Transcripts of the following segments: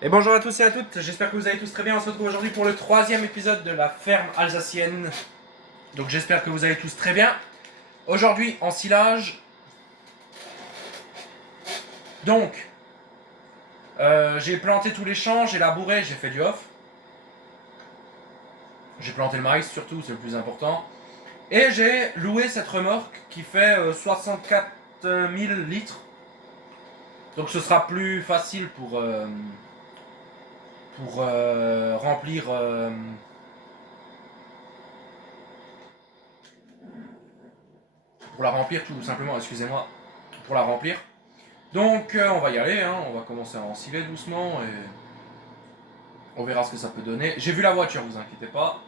Et bonjour à tous et à toutes, j'espère que vous allez tous très bien. On se retrouve aujourd'hui pour le troisième épisode de la ferme alsacienne. Donc j'espère que vous allez tous très bien. Aujourd'hui en silage. Donc, j'ai planté tous les champs, j'ai labouré, j'ai fait du off. J'ai planté le maïs surtout, c'est le plus important. Et j'ai loué cette remorque qui fait 64 000 litres. Donc ce sera plus facile pour remplir... pour la remplir tout simplement, excusez-moi. Pour la remplir. Donc on va y aller, hein. On va commencer à ensiler doucement et on verra ce que ça peut donner. J'ai vu la voiture, vous inquiétez pas.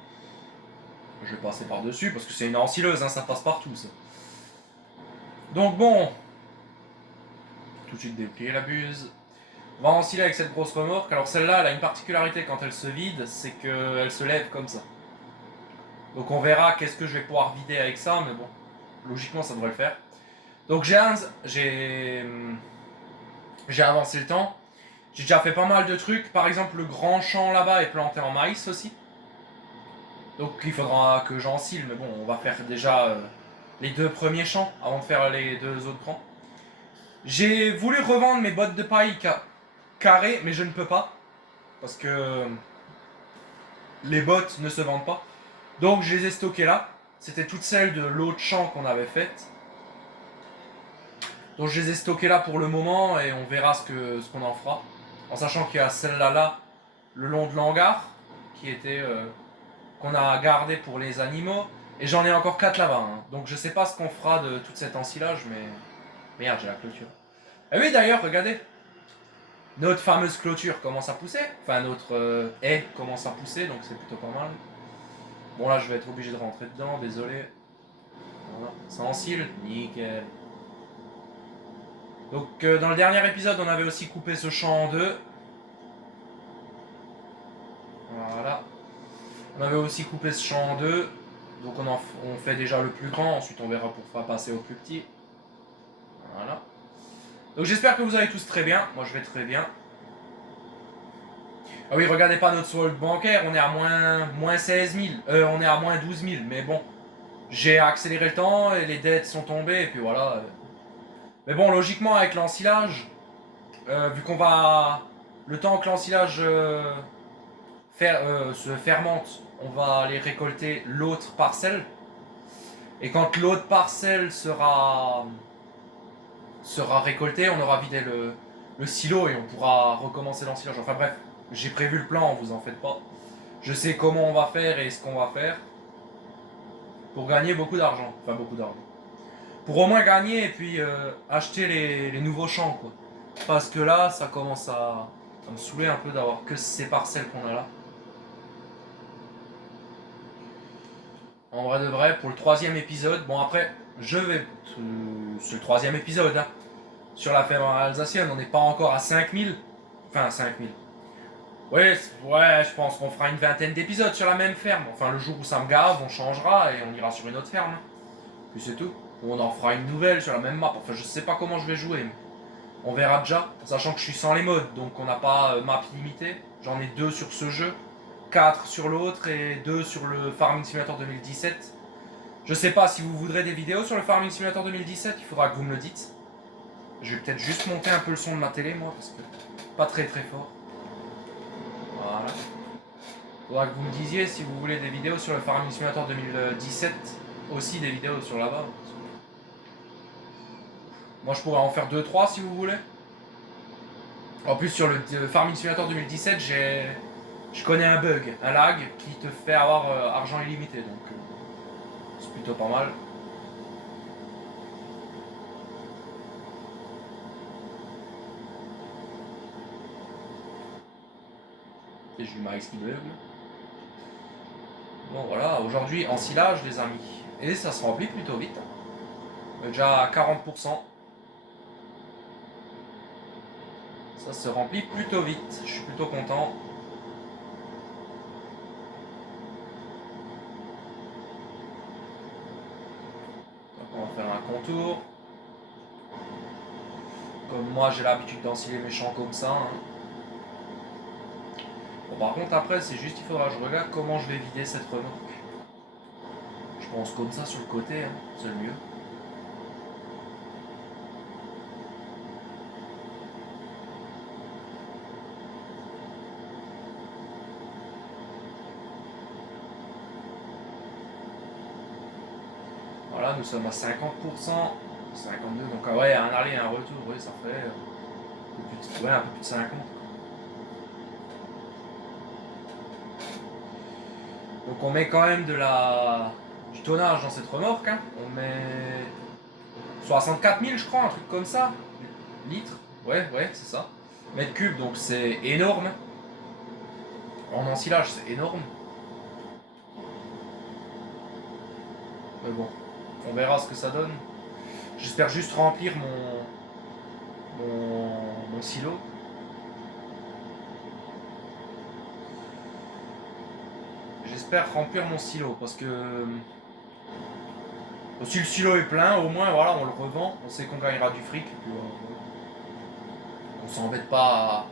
Je vais passer par-dessus parce que c'est une ensileuse, hein, ça passe partout ça. Donc bon, tout de suite déplier la buse. On va ensiler avec cette grosse remorque. Alors celle-là, elle a une particularité quand elle se vide, c'est qu'elle se lève comme ça. Donc on verra qu'est-ce que je vais pouvoir vider avec ça, mais bon, logiquement ça devrait le faire. Donc j'ai avancé le temps. J'ai déjà fait pas mal de trucs. Par exemple, le grand champ là-bas est planté en maïs aussi. Donc il faudra que j'ensile, mais bon, on va faire déjà les deux premiers champs avant de faire les deux autres grands. J'ai voulu revendre mes bottes de paille carrées, mais je ne peux pas. Parce que les bottes ne se vendent pas. Donc je les ai stockées là. C'était toutes celles de l'autre champ qu'on avait faites. Donc je les ai stockées là pour le moment et on verra ce qu'on en fera. En sachant qu'il y a celle-là là, le long de l'hangar, qui était qu'on a gardé pour les animaux. Et j'en ai encore 4 là-bas. Hein. Donc je sais pas ce qu'on fera de toute cette ensilage, mais... Merde, j'ai la clôture. Et oui, d'ailleurs, regardez. Notre fameuse clôture commence à pousser. Enfin, notre haie commence à pousser, donc c'est plutôt pas mal. Bon, là, je vais être obligé de rentrer dedans, désolé. Voilà, ça ensile. Nickel. Donc, dans le dernier épisode, on avait aussi coupé ce champ en deux. Voilà. On avait aussi coupé ce champ en deux. Donc on fait déjà le plus grand, ensuite on verra pour passer au plus petit. Voilà. Donc j'espère que vous allez tous très bien. Moi je vais très bien. Ah oui, regardez pas notre solde bancaire, on est à moins 16 000. On est à moins 12 000, mais bon. J'ai accéléré le temps et les dettes sont tombées, et puis voilà. Mais bon, logiquement, avec l'ensilage, vu qu'on va. Le temps que l'ensilage se fermente, on va aller récolter l'autre parcelle. Et quand l'autre parcelle sera récoltée, on aura vidé le silo et on pourra recommencer l'ensilage. Enfin bref, j'ai prévu le plan, vous en faites pas. Je sais comment on va faire et ce qu'on va faire pour gagner beaucoup d'argent. Enfin beaucoup d'argent. Pour au moins gagner et puis acheter les nouveaux champs quoi. Parce que là, ça commence à me saouler un peu d'avoir que ces parcelles qu'on a là. En vrai de vrai, pour le troisième épisode, bon après, je vais... C'est le troisième épisode, hein. Sur la ferme alsacienne, on n'est pas encore à 5000. Enfin, 5000. Ouais, ouais, je pense qu'on fera une vingtaine d'épisodes sur la même ferme. Enfin, le jour où ça me gave, on changera et on ira sur une autre ferme. Puis c'est tout. Ou on en fera une nouvelle sur la même map. Enfin, je sais pas comment je vais jouer, mais on verra déjà. Sachant que je suis sans les modes, donc on n'a pas map limitée. J'en ai 2 sur ce jeu, 4 sur l'autre et 2 sur le Farming Simulator 2017. Je sais pas si vous voudrez des vidéos sur le Farming Simulator 2017, il faudra que vous me le dites. Je vais peut-être juste monter un peu le son de ma télé, moi, parce que pas très très fort. Voilà. Faudra que vous me disiez si vous voulez des vidéos sur le Farming Simulator 2017, aussi des vidéos sur là-bas. Moi, je pourrais en faire 2-3 si vous voulez. En plus, sur le Farming Simulator 2017, je connais un bug, un lag qui te fait avoir argent illimité, donc c'est plutôt pas mal. Et j'ai du maïs qui bug. Bon voilà, aujourd'hui ensilage les amis. Et ça se remplit plutôt vite. Déjà à 40%. Ça se remplit plutôt vite. Je suis plutôt content. Donc on va faire un contour. Comme moi j'ai l'habitude d'ensiler mes champs comme ça. Hein. par contre après c'est juste il faudra que je regarde comment je vais vider cette remorque. Je pense comme ça sur le côté, hein, c'est le mieux. Voilà, nous sommes à 50%, 52, donc ah ouais, un aller et un retour, oui, ça fait un peu plus de 50. Donc on met quand même du tonnage dans cette remorque, hein. On met 64 000 je crois, un truc comme ça, litres, ouais, c'est ça. Mètres cubes, donc c'est énorme. En ensilage, c'est énorme. Mais bon, on verra ce que ça donne. J'espère juste remplir mon silo. J'espère remplir mon silo parce que si le silo est plein, au moins voilà, on le revend, on sait qu'on gagnera du fric. Puis, on s'embête pas à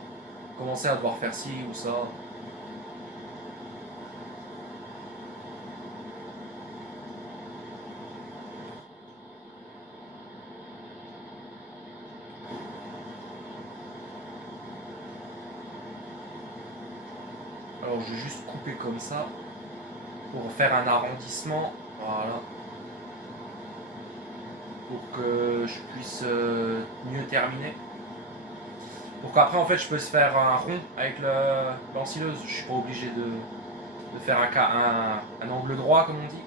commencer à devoir faire ci ou ça. Alors je vais juste couper comme ça pour faire un arrondissement, voilà, pour que je puisse mieux terminer. Pour qu'après en fait je puisse faire un rond avec l'ensileuse. Je suis pas obligé de faire un angle droit comme on dit.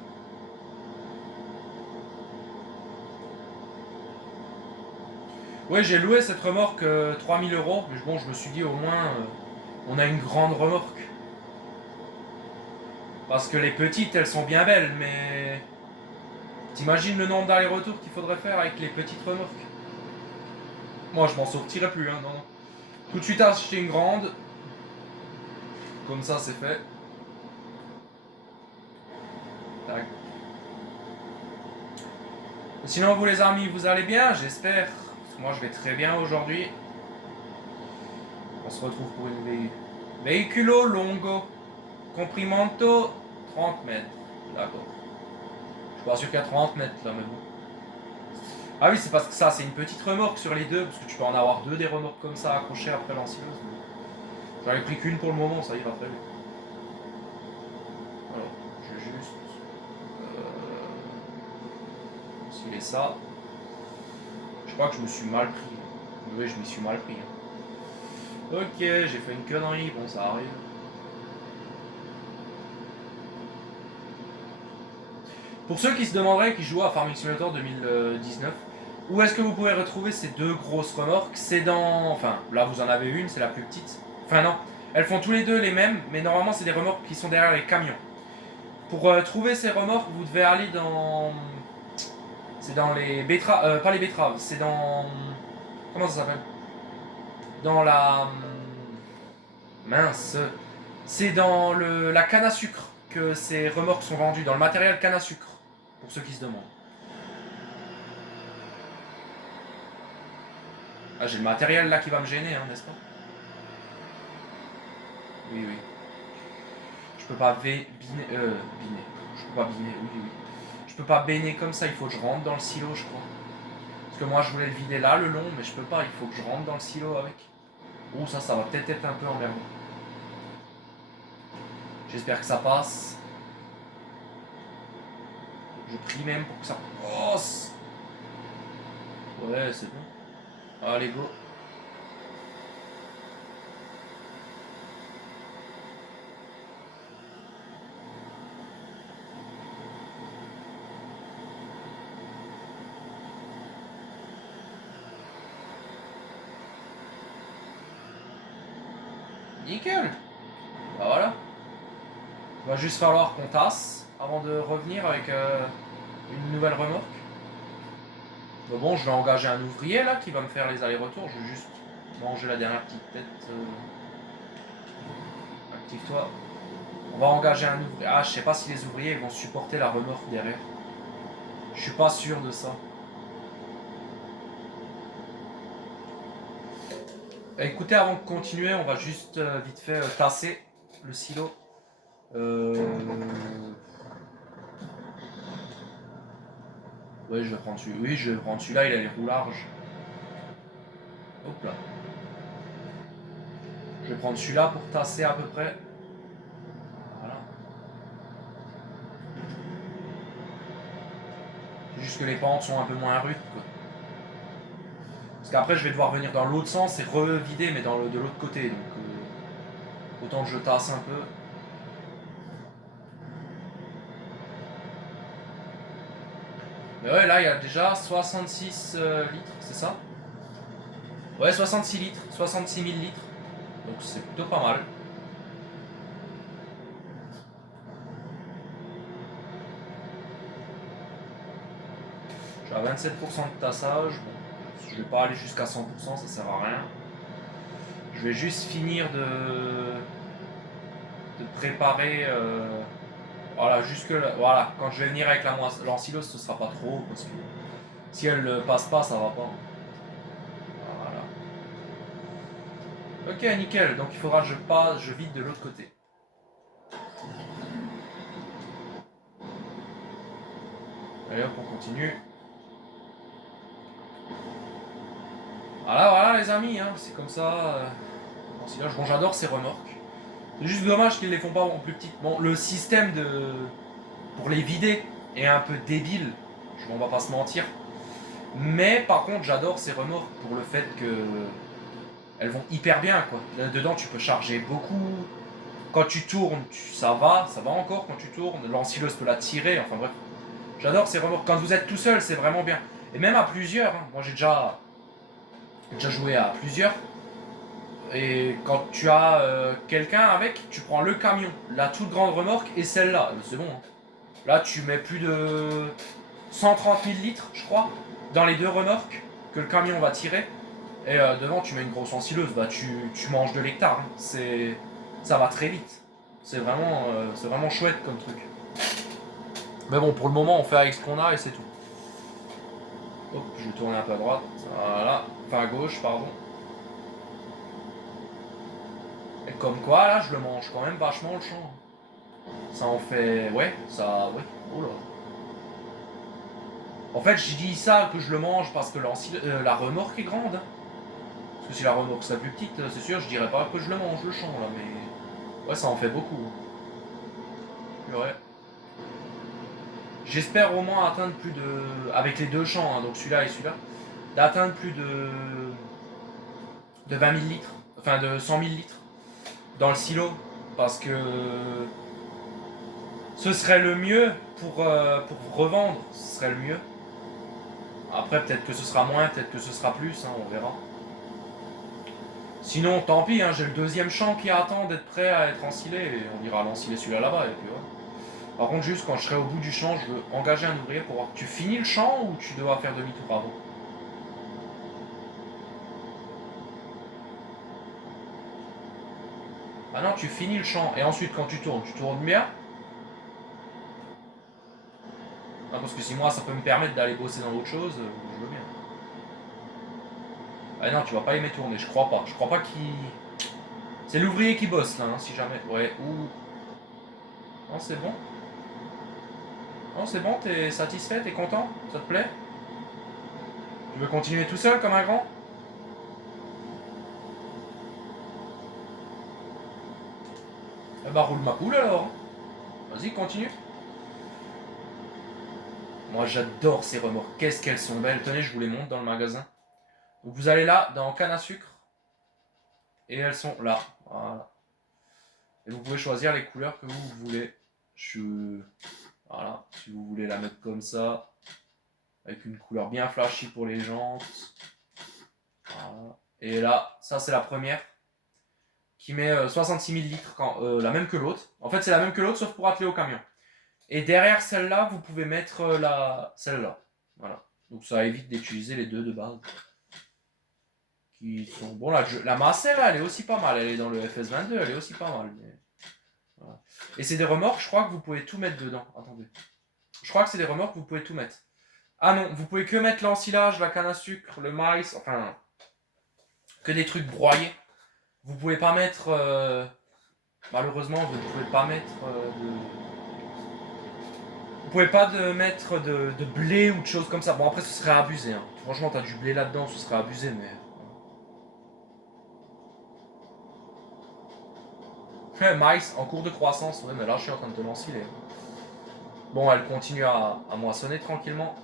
Oui, j'ai loué cette remorque 3000 euros, mais bon, je me suis dit au moins on a une grande remorque. Parce que les petites elles sont bien belles, mais t'imagines le nombre d'allers-retours qu'il faudrait faire avec les petites remorques. Moi je m'en sortirais plus, hein, non. Tout de suite acheter une grande, comme ça c'est fait. Tac. Sinon vous les amis, vous allez bien, j'espère. Moi je vais très bien aujourd'hui. On se retrouve pour une véhiculo longo comprimento 30 mètres. D'accord. Je suis pas sûr qu'il y a 30 mètres là, mais bon. Ah oui, c'est parce que ça, c'est une petite remorque sur les deux, parce que tu peux en avoir deux des remorques comme ça accrochées après l'ensileuse. J'en ai pris qu'une pour le moment, ça ira très vite. Alors, je vais juste ensiler ça. Je crois que je me suis mal pris. Oui, je m'y suis mal pris. Ok, j'ai fait une connerie, bon ça arrive. Pour ceux qui se demanderaient, qui jouent à Farming Simulator 2019, où est-ce que vous pouvez retrouver ces deux grosses remorques? C'est dans... Enfin, là vous en avez une, c'est la plus petite. Enfin non, elles font tous les deux les mêmes, mais normalement c'est des remorques qui sont derrière les camions. Pour trouver ces remorques, vous devez aller dans... C'est dans les betteraves... pas les betteraves, c'est dans... Comment ça s'appelle? Dans la... Mince. C'est dans la canne à sucre que ces remorques sont vendues, dans le matériel canne à sucre, pour ceux qui se demandent. Ah, j'ai le matériel là qui va me gêner, hein, n'est-ce pas? Oui, oui. Je peux pas biner. Je peux pas biner, oui, oui. Je peux pas baigner comme ça, il faut que je rentre dans le silo, je crois. Parce que moi je voulais le vider là, le long, mais je peux pas, il faut que je rentre dans le silo avec. Ouh, ça va peut-être être un peu emmerdant. J'espère que ça passe. Je prie même pour que ça passe. Ouais, c'est bon. Allez, go. Nickel. Bah voilà. Il va juste falloir qu'on tasse avant de revenir avec une nouvelle remorque. Bah bon, je vais engager un ouvrier là qui va me faire les allers-retours. Je vais juste manger la dernière petite tête. Active-toi. On va engager un ouvrier. Ah, je sais pas si les ouvriers vont supporter la remorque derrière. Je suis pas sûr de ça. Écoutez, avant de continuer, on va juste vite fait tasser le silo. Ouais, je vais prendre celui-là. Oui, je vais prendre celui-là, il a les roues larges. Hop là. Je vais prendre celui-là pour tasser à peu près. Voilà. C'est juste que les pentes sont un peu moins rudes, quoi. Parce qu'après, je vais devoir venir dans l'autre sens et revider, mais de l'autre côté. Donc, autant que je tasse un peu. Mais ouais, là, il y a déjà 66 litres, c'est ça? Ouais, 66 litres, 66 000 litres. Donc, c'est plutôt pas mal. Je suis à 27% de tassage. Bon, je vais pas aller jusqu'à 100%, ça sert à rien. Je vais juste finir de préparer. Voilà, jusque là, voilà, quand je vais venir avec l'ensileuse, ce sera pas trop parce que si elle ne passe pas, ça va pas. Voilà. Ok, nickel. Donc il faudra que je vide de l'autre côté. Allez hop, on continue. Voilà, les amis, hein, c'est comme ça. Bon, j'adore ces remorques. C'est juste dommage qu'ils les font pas en plus petites. Bon, le système pour les vider est un peu débile. On va pas se mentir. Mais par contre, j'adore ces remorques pour le fait que elles vont hyper bien, quoi. Là-dedans, tu peux charger beaucoup. Quand tu tournes, ça va encore quand tu tournes. L'ensileuse peut la tirer, enfin bref. J'adore ces remorques. Quand vous êtes tout seul, c'est vraiment bien. Et même à plusieurs, hein. Moi j'ai déjà joué à plusieurs. Et quand tu as quelqu'un avec, tu prends le camion, la toute grande remorque et celle-là. C'est bon. Hein. Là, tu mets plus de 130 000 litres, je crois, dans les deux remorques que le camion va tirer. Et devant, tu mets une grosse ensileuse. Bah, tu manges de l'hectare. Hein. Ça va très vite. C'est vraiment chouette comme truc. Mais bon, pour le moment, on fait avec ce qu'on a et c'est tout. Hop, je vais tourner un peu à droite. Voilà. Enfin à gauche, pardon. Et comme quoi, là, je le mange quand même vachement le champ. Ça en fait... Ouais, ça... Ouais. Oh là. En fait, je dis ça que je le mange parce que la remorque est grande. Parce que si la remorque serait plus petite, c'est sûr, je dirais pas que je le mange le champ, là, mais... Ouais, ça en fait beaucoup. Ouais. J'espère au moins atteindre plus de... Avec les deux champs, hein, donc celui-là et celui-là, d'atteindre plus de 20 000 litres. Enfin, de 100 000 litres dans le silo. Parce que... Ce serait le mieux pour revendre. Ce serait le mieux. Après, peut-être que ce sera moins, peut-être que ce sera plus, hein, on verra. Sinon, tant pis, hein, j'ai le deuxième champ qui attend d'être prêt à être ensilé. Et on ira l'ensiler celui-là là-bas. Et puis voilà. Par contre, juste quand je serai au bout du champ, je veux engager un ouvrier pour voir. Tu finis le champ ou tu dois faire demi-tour avant? Ah non, tu finis le champ. Et ensuite, quand tu tournes bien. Non, parce que si moi, ça peut me permettre d'aller bosser dans autre chose, je veux bien. Ah non, tu vas pas aimer tourner, je crois pas. Je crois pas qu'il... C'est l'ouvrier qui bosse là, hein, si jamais. Ouais, ou... Non, c'est bon. Non, c'est bon, t'es satisfait, t'es content? Ça te plaît? Tu veux continuer tout seul comme un grand? Eh bah roule ma poule alors. Vas-y, continue. Moi j'adore ces remorques, qu'est-ce qu'elles sont belles. Tenez, je vous les montre dans le magasin. Donc vous allez là, dans canne à sucre. Et elles sont là. Voilà. Et vous pouvez choisir les couleurs que vous voulez. Voilà, si vous voulez la mettre comme ça. Avec une couleur bien flashy pour les jantes. Voilà. Et là, ça c'est la première. Qui met 66 000 litres, la même que l'autre. En fait, c'est la même que l'autre, sauf pour atteler au camion. Et derrière celle-là, vous pouvez mettre celle-là. Voilà. Donc ça évite d'utiliser les deux de base. Qui sont... Bon, la Marcel, là, elle est aussi pas mal. Elle est dans le FS22, elle est aussi pas mal. Mais... Voilà. Et c'est des remorques, je crois que vous pouvez tout mettre dedans. Attendez. Je crois que c'est des remorques, vous pouvez tout mettre. Ah non, vous pouvez que mettre l'ensilage, la canne à sucre, le maïs, enfin... Que des trucs broyés. Vous pouvez pas mettre Malheureusement, vous ne pouvez pas mettre Vous pouvez pas mettre de blé ou de choses comme ça. Bon, après, ce serait abusé. Hein. Franchement, t'as du blé là-dedans, ce serait abusé, mais... Maïs en cours de croissance. Ouais, mais là, je suis en train de te l'enfiler. Bon, elle continue à moissonner tranquillement.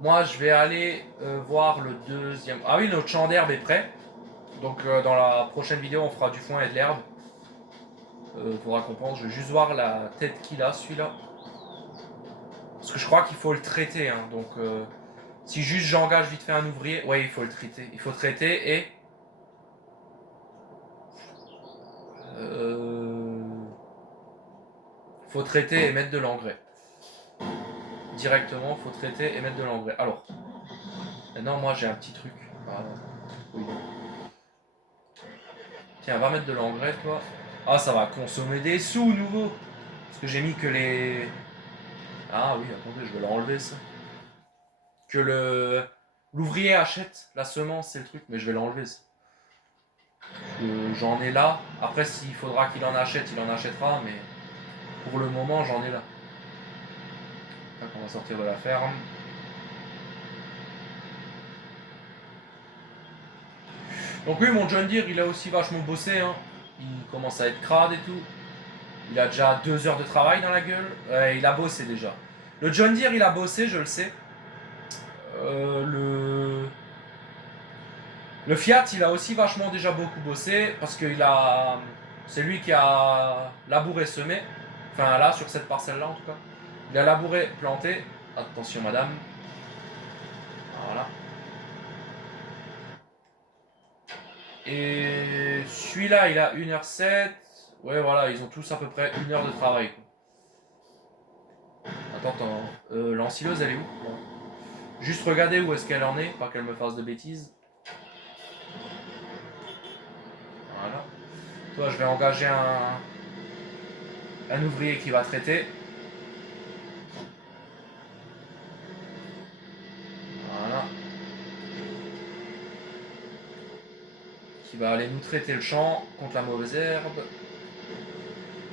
Moi, je vais aller voir le deuxième... Ah oui, notre champ d'herbe est prêt. Donc, dans la prochaine vidéo, on fera du foin et de l'herbe. Faudra qu'on pense. Je vais juste voir la tête qu'il a, celui-là. Parce que je crois qu'il faut le traiter. Hein. Donc, si juste j'engage vite fait un ouvrier... Ouais, il faut le traiter. Il faut traiter et... faut traiter et mettre de l'engrais. Directement, faut traiter et mettre de l'engrais. Alors, maintenant, moi, j'ai un petit truc. Ah, oui. Tiens, va mettre de l'engrais, toi. Ah, ça va consommer des sous, nouveau. Parce que j'ai mis que les... Ah oui, attendez, je vais l'enlever, ça. Que l'ouvrier achète la semence, c'est le truc, mais je vais l'enlever, ça. J'en ai là. Après, s'il faudra qu'il en achète, il en achètera, mais pour le moment, j'en ai là. Donc, on va sortir de la ferme. Donc oui, mon John Deere, il a aussi vachement bossé. Hein. Il commence à être crade et tout. Il a déjà 2 heures de travail dans la gueule. Il a bossé déjà. Le John Deere, il a bossé, je le sais. Le Fiat, il a aussi vachement déjà beaucoup bossé. Parce que c'est lui qui a labouré, semé. Enfin là, sur cette parcelle-là en tout cas. Il a labouré, planté. Attention madame. Voilà. Et celui-là, il a 1h07. Ouais, voilà, ils ont tous à peu près 1 heure de travail. Attends. L'ensileuse, elle est où? Juste regarder où est-ce qu'elle en est, pas qu'elle me fasse de bêtises. Voilà. Toi, je vais engager un ouvrier qui va traiter. Voilà. Qui va aller nous traiter le champ contre la mauvaise herbe.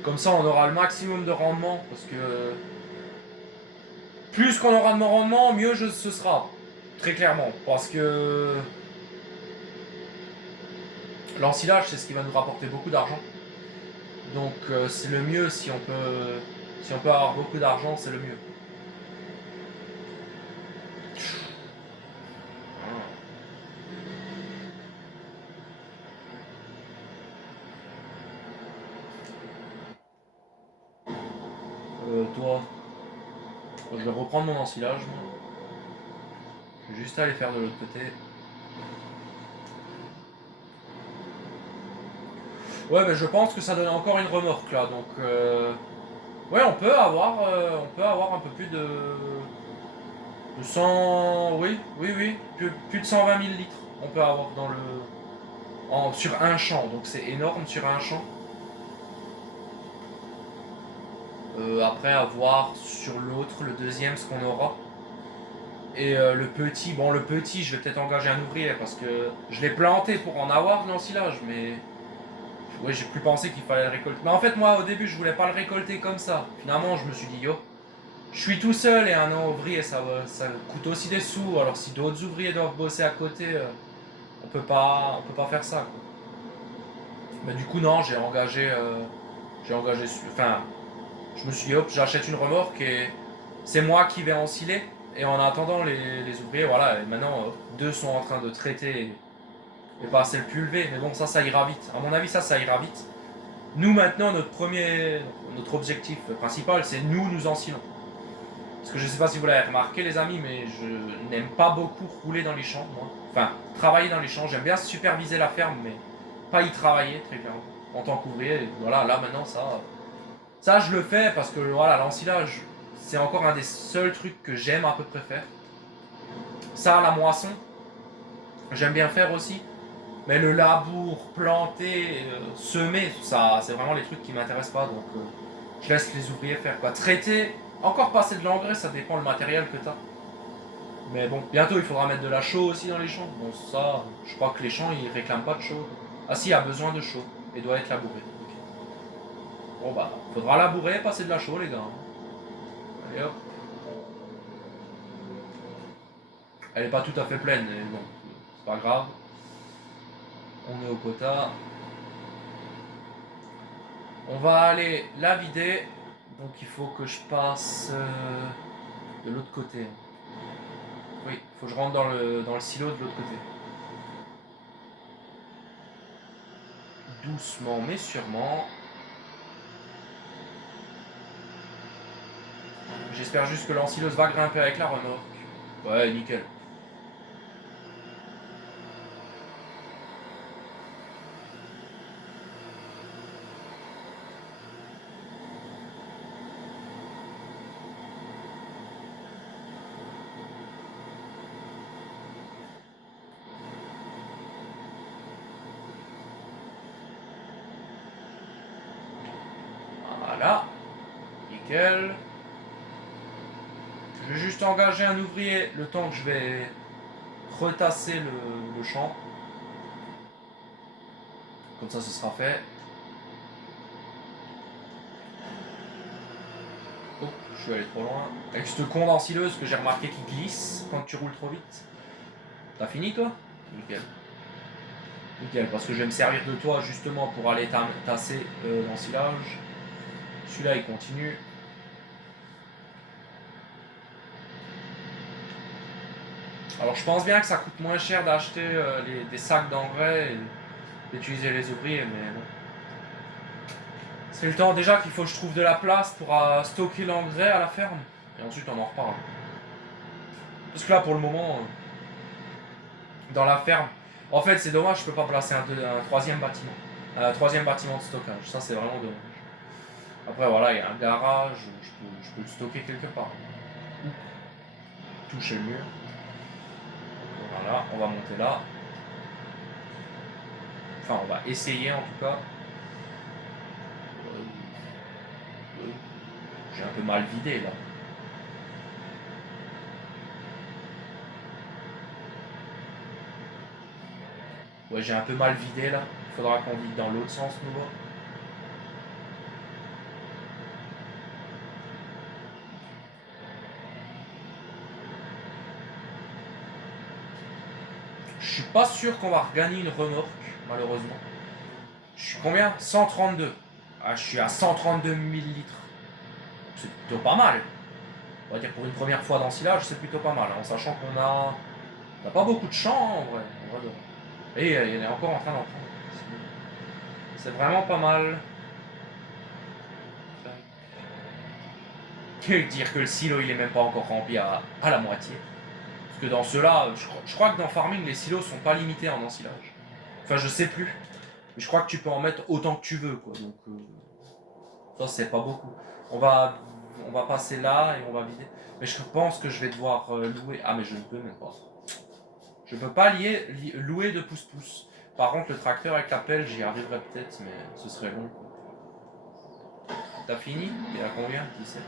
Comme ça, on aura le maximum de rendement, parce que plus qu'on aura de rendement, mieux ce sera. Très clairement. Parce que l'ensilage, c'est ce qui va nous rapporter beaucoup d'argent. Donc c'est le mieux si on peut avoir beaucoup d'argent, c'est le mieux. Toi, je vais reprendre mon ensilage. Je vais juste aller faire de l'autre côté. Ouais, mais je pense que ça donne encore une remorque là, donc ouais, on peut avoir un peu plus de 100, oui, plus de 120 000 litres. On peut avoir sur un champ, donc c'est énorme sur un champ. Après, à voir sur l'autre, le deuxième, ce qu'on aura. Et le petit, je vais peut-être engager un ouvrier parce que je l'ai planté pour en avoir de l'ensilage, mais ouais, j'ai plus pensé qu'il fallait le récolter. Mais en fait, moi, au début, je voulais pas le récolter comme ça. Finalement, je me suis dit, yo, je suis tout seul et un ouvrier, ça coûte aussi des sous. Alors, si d'autres ouvriers doivent bosser à côté, on peut pas faire ça, quoi. Mais du coup, non, enfin, je me suis dit, hop, j'achète une remorque et c'est moi qui vais ensiler. Et en attendant, les ouvriers, voilà, et maintenant, 2 sont en train de traiter et passer le pulvé. Mais bon, ça ira vite. À mon avis, ça ira vite. Nous, maintenant, notre objectif principal, c'est nous ensilons. Parce que je sais pas si vous l'avez remarqué, les amis, mais je n'aime pas beaucoup rouler dans les champs, moi. Enfin, travailler dans les champs. J'aime bien superviser la ferme, mais pas y travailler, très clairement. En tant qu'ouvrier, voilà, là, maintenant, ça, je le fais parce que, voilà, l'ensilage, c'est encore un des seuls trucs que j'aime à peu près faire. Ça, la moisson, j'aime bien faire aussi. Mais le labour, planter, semer, ça, c'est vraiment les trucs qui m'intéressent pas. Donc, je laisse les ouvriers faire quoi. Traiter, encore passer de l'engrais, ça dépend le matériel que tu as. Mais bon, bientôt il faudra mettre de la chaux aussi dans les champs. Bon, ça, je crois que les champs ils réclament pas de chaux. Ah si, il y a besoin de chaux. et doit être labourée. Okay. Bon bah, faudra labourer, passer de la chaux les gars. Allez hop. Elle est pas tout à fait pleine, mais bon, c'est pas grave. On est au quota. On va aller la vider. Donc il faut que je passe de l'autre côté. Oui, il faut que je rentre dans le silo de l'autre côté. Doucement mais sûrement. J'espère juste que l'ensileuse va grimper avec la remorque. Ouais, nickel. Voilà. Nickel. Je vais juste engager un ouvrier le temps que je vais retasser le champ. Comme ça, ce sera fait. Oh, je suis allé trop loin. Avec cette condensileuse que j'ai remarqué qui glisse quand tu roules trop vite. T'as fini toi? Nickel. Nickel, parce que je vais me servir de toi justement pour aller tasser l'ensilage. Celui-là il continue. Alors je pense bien que ça coûte moins cher d'acheter des sacs d'engrais et d'utiliser les ouvriers, mais bon. C'est le temps déjà qu'il faut que je trouve de la place pour stocker l'engrais à la ferme. Et ensuite on en reparle. Parce que là pour le moment, dans la ferme, en fait c'est dommage, je peux pas placer un troisième bâtiment. Un troisième bâtiment de stockage, ça c'est vraiment dommage. Après voilà, il y a un garage, je peux le stocker quelque part. Toucher le mur. Voilà, on va monter là. Enfin, on va essayer en tout cas. J'ai un peu mal vidé là. Ouais, j'ai un peu mal vidé là. Il faudra qu'on vide dans l'autre sens, nous voir. Je suis pas sûr qu'on va regagner une remorque, malheureusement. Je suis combien? 132. Ah, je suis à 132 000 litres. C'est plutôt pas mal. On va dire pour une première fois d'ensilage, c'est plutôt pas mal. En sachant qu'on a pas beaucoup de champs en vrai. Et il est encore en train d'en prendre. C'est vraiment pas mal. Dire que le silo il est même pas encore rempli à la moitié. Parce que dans ceux-là, je crois que dans Farming, les silos sont pas limités en ensilage. Enfin, je sais plus. Mais je crois que tu peux en mettre autant que tu veux, quoi. Donc, ça, c'est pas beaucoup. On va passer là et on va vider. Mais je pense que je vais devoir louer. Ah, mais je ne peux même pas. Je peux pas louer de pouce-pouce. Par contre, le tracteur avec la pelle, j'y arriverai peut-être, mais ce serait long. T'as fini? Il y a combien? 17.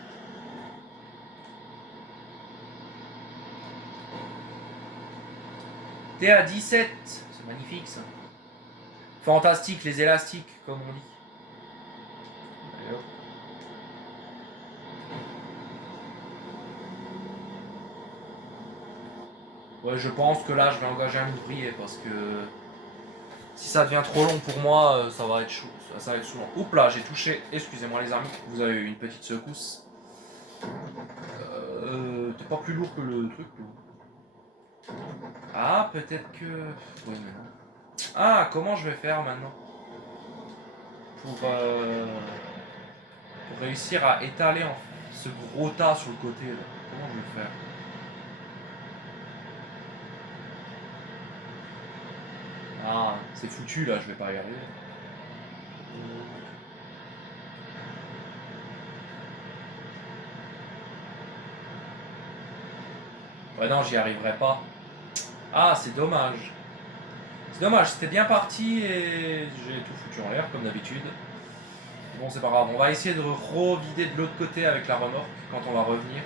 T'es à 17. C'est magnifique ça. Fantastique, les élastiques, comme on dit. Ouais, je pense que là, je vais engager un ouvrier parce que si ça devient trop long pour moi, ça va être chaud. Ça va être saoulant. Oups là, j'ai touché. Excusez-moi les amis, vous avez eu une petite secousse. T'es pas plus lourd que le truc. Ah, peut-être que. Ouais, mais non. Ah, comment je vais faire maintenant pour réussir à étaler ce gros tas sur le côté là. Comment je vais faire? Ah, c'est foutu là, je vais pas y arriver. Ouais, non, j'y arriverai pas. Ah, c'est dommage. C'est dommage, c'était bien parti et j'ai tout foutu en l'air comme d'habitude. Bon, c'est pas grave, on va essayer de revider de l'autre côté avec la remorque quand on va revenir.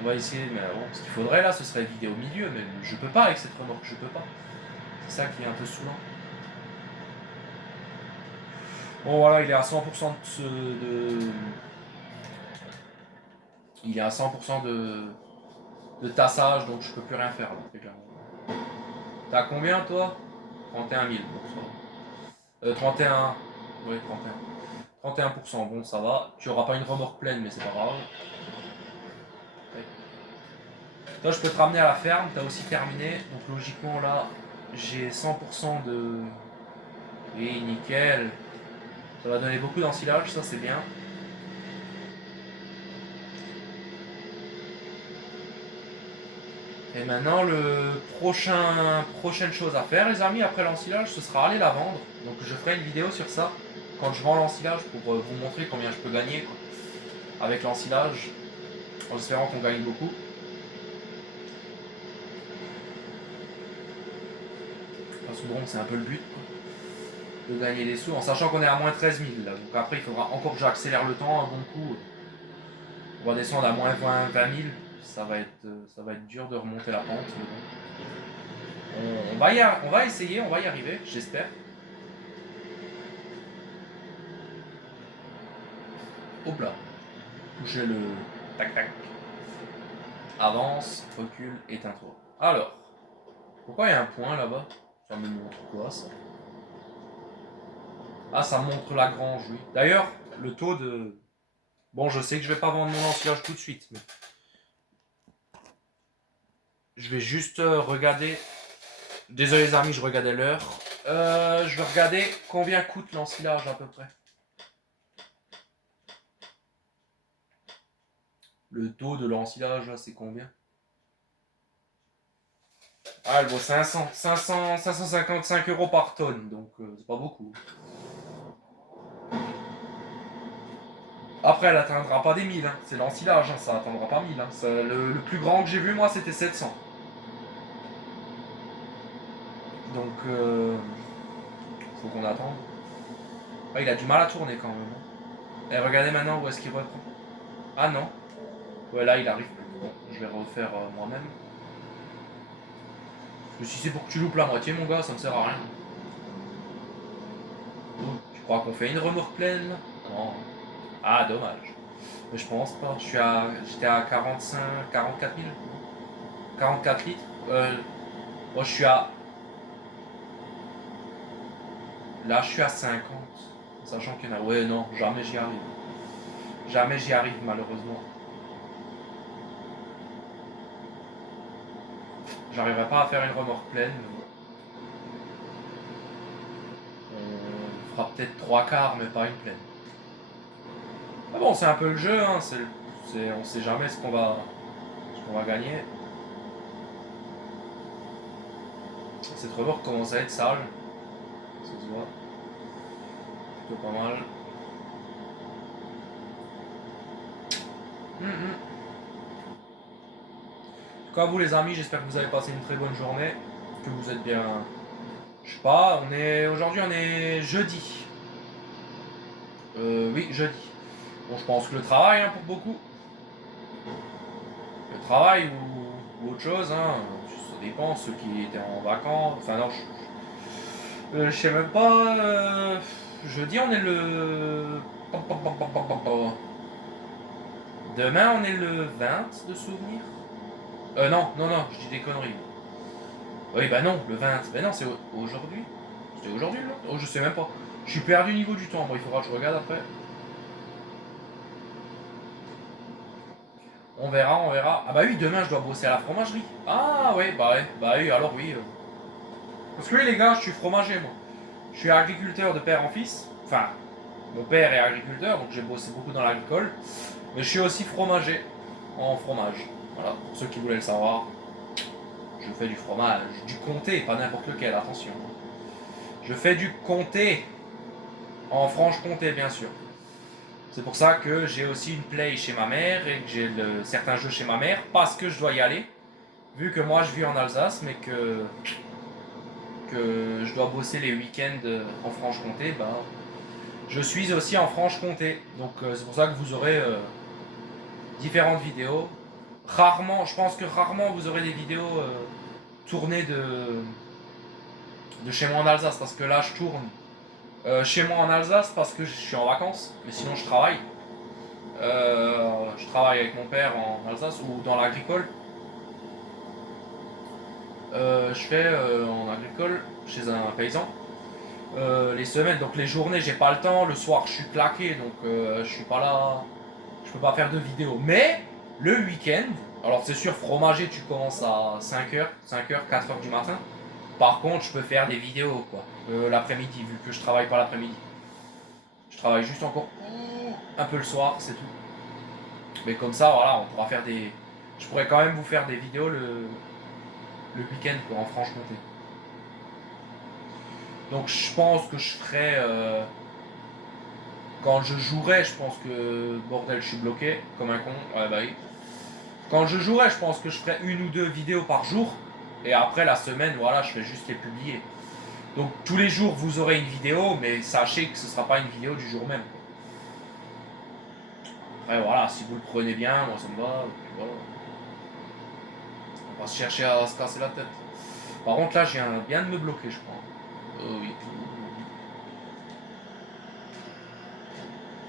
On va essayer, mais bon, ce qu'il faudrait là, ce serait vider au milieu, mais je peux pas avec cette remorque, je peux pas. C'est ça qui est un peu saoulant. Bon voilà, il est à 100% de... Il est à 100% de tassage, donc je peux plus rien faire là, très clairement. T'as combien toi? 31 000, bon ça va. 31... Oui, 31. 31%, bon ça va. Tu auras pas une remorque pleine, mais c'est pas grave. Ouais. Toi je peux te ramener à la ferme, t'as aussi terminé. Donc logiquement là, j'ai 100% de... Oui, nickel. Ça va donner beaucoup d'ensilage, ça c'est bien. Et maintenant, prochaine chose à faire, les amis, après l'ensilage, ce sera aller la vendre. Donc je ferai une vidéo sur ça, quand je vends l'ensilage, pour vous montrer combien je peux gagner quoi, avec l'ensilage, en espérant qu'on gagne beaucoup. Parce que bon, c'est un peu le but, quoi, de gagner des sous, en sachant qu'on est à moins 13 000 là. Donc après, il faudra encore que j'accélère le temps un bon coup. On va descendre à moins 20 000, ça va être dur de remonter la pente, mais bon. On va essayer, on va y arriver, j'espère. Hop là. Toucher le tac tac. Avance, recule, éteins-toi. Alors, pourquoi il y a un point là-bas? Ça me montre quoi ça? Ah, ça montre la grange, oui. D'ailleurs, le taux de... Bon, je sais que je vais pas vendre mon ensilage tout de suite, mais... Je vais juste regarder... Désolé les amis, je regardais l'heure. Je vais regarder combien coûte l'ensilage à peu près. Le taux de l'ensilage, là, c'est combien? Ah, elle vaut 555 euros par tonne, donc c'est pas beaucoup. Après, elle atteindra pas des 1000, hein. C'est l'ensilage, hein. Ça atteindra pas 1000. Hein. Le plus grand que j'ai vu, moi, c'était 700. Donc, faut qu'on attende. Ah, il a du mal à tourner quand même. Hein. Et regardez maintenant où est-ce qu'il reprend. Ah non. Ouais, là, il arrive plus. Bon, je vais refaire moi-même. Parce que si c'est pour que tu loupes la moitié, mon gars, ça ne sert à rien. Tu crois qu'on fait une remorque pleine là? Non. Ah, dommage. Mais je pense pas. J'étais à 45, 44 000. 44 litres. Moi, je suis à... Là, je suis à 50. Sachant qu'il y en a... Ouais, non, jamais j'y arrive. Jamais j'y arrive, malheureusement. J'arriverai pas à faire une remorque pleine. On fera peut-être 3/4, mais pas une pleine. Ah bon, c'est un peu le jeu, hein. On sait jamais ce qu'on va gagner. Cette remorque commence à être sale. Ça se voit. Plutôt pas mal. En tout cas, vous les amis, j'espère que vous avez passé une très bonne journée. Que vous êtes bien... Je sais pas, aujourd'hui on est jeudi. Oui, jeudi. Bon, je pense que le travail, hein, pour beaucoup. Le travail ou autre chose, hein. Ça dépend, ceux qui étaient en vacances. Enfin non, je sais même pas. Jeudi on est le... Demain on est le 20 de souvenir. Non, je dis des conneries. Oui, bah non, le 20. Bah non, c'est aujourd'hui. C'était aujourd'hui, là? Oh, je sais même pas. Je suis perdu au niveau du temps. Bon, il faudra que je regarde après. On verra, on verra. Ah bah oui, demain, je dois bosser à la fromagerie. Ah ouais, bah oui, alors oui. Parce que oui, les gars, je suis fromager, moi. Je suis agriculteur de père en fils. Enfin, mon père est agriculteur, donc j'ai bossé beaucoup dans l'agricole. Mais je suis aussi fromager en fromage. Voilà, pour ceux qui voulaient le savoir. Je fais du fromage, du comté, pas n'importe lequel, attention. Je fais du comté, en Franche-Comté bien sûr. C'est pour ça que j'ai aussi une play chez ma mère et que j'ai certains jeux chez ma mère, parce que je dois y aller. Vu que moi je vis en Alsace, mais que je dois bosser les week-ends en Franche-Comté, bah, je suis aussi en Franche-Comté. Donc c'est pour ça que vous aurez différentes vidéos. Rarement, je pense que rarement vous aurez des vidéos tournées de chez moi en Alsace, parce que là je tourne Chez moi en Alsace parce que je suis en vacances, mais sinon je travaille. Je travaille avec mon père en Alsace ou dans l'agricole. Je fais en agricole chez un paysan. Les semaines, donc les journées, j'ai pas le temps. Le soir, je suis claqué, donc je suis pas là. Je peux pas faire de vidéo. Mais le week-end, alors c'est sûr, fromager, tu commences à 5h, 5h, 4h du matin. Par contre, je peux faire des vidéos quoi. L'après-midi, vu que je travaille pas l'après-midi. Je travaille juste encore un peu le soir, c'est tout. Mais comme ça, voilà, on pourra faire des. Je pourrais quand même vous faire des vidéos le week-end quoi, en Franche-Comté. Donc je pense que je ferai. Quand je jouerai, je pense que. Bordel, je suis bloqué comme un con. Ouais, bah oui. Quand je jouerai, je pense que je ferai une ou deux vidéos par jour. Et après la semaine, voilà, je vais juste les publier. Donc tous les jours, vous aurez une vidéo, mais sachez que ce ne sera pas une vidéo du jour même. Après, voilà, si vous le prenez bien, moi ça me va. Voilà. On va se chercher à se casser la tête. Par contre, là, je viens bien de me bloquer, je crois. Oui.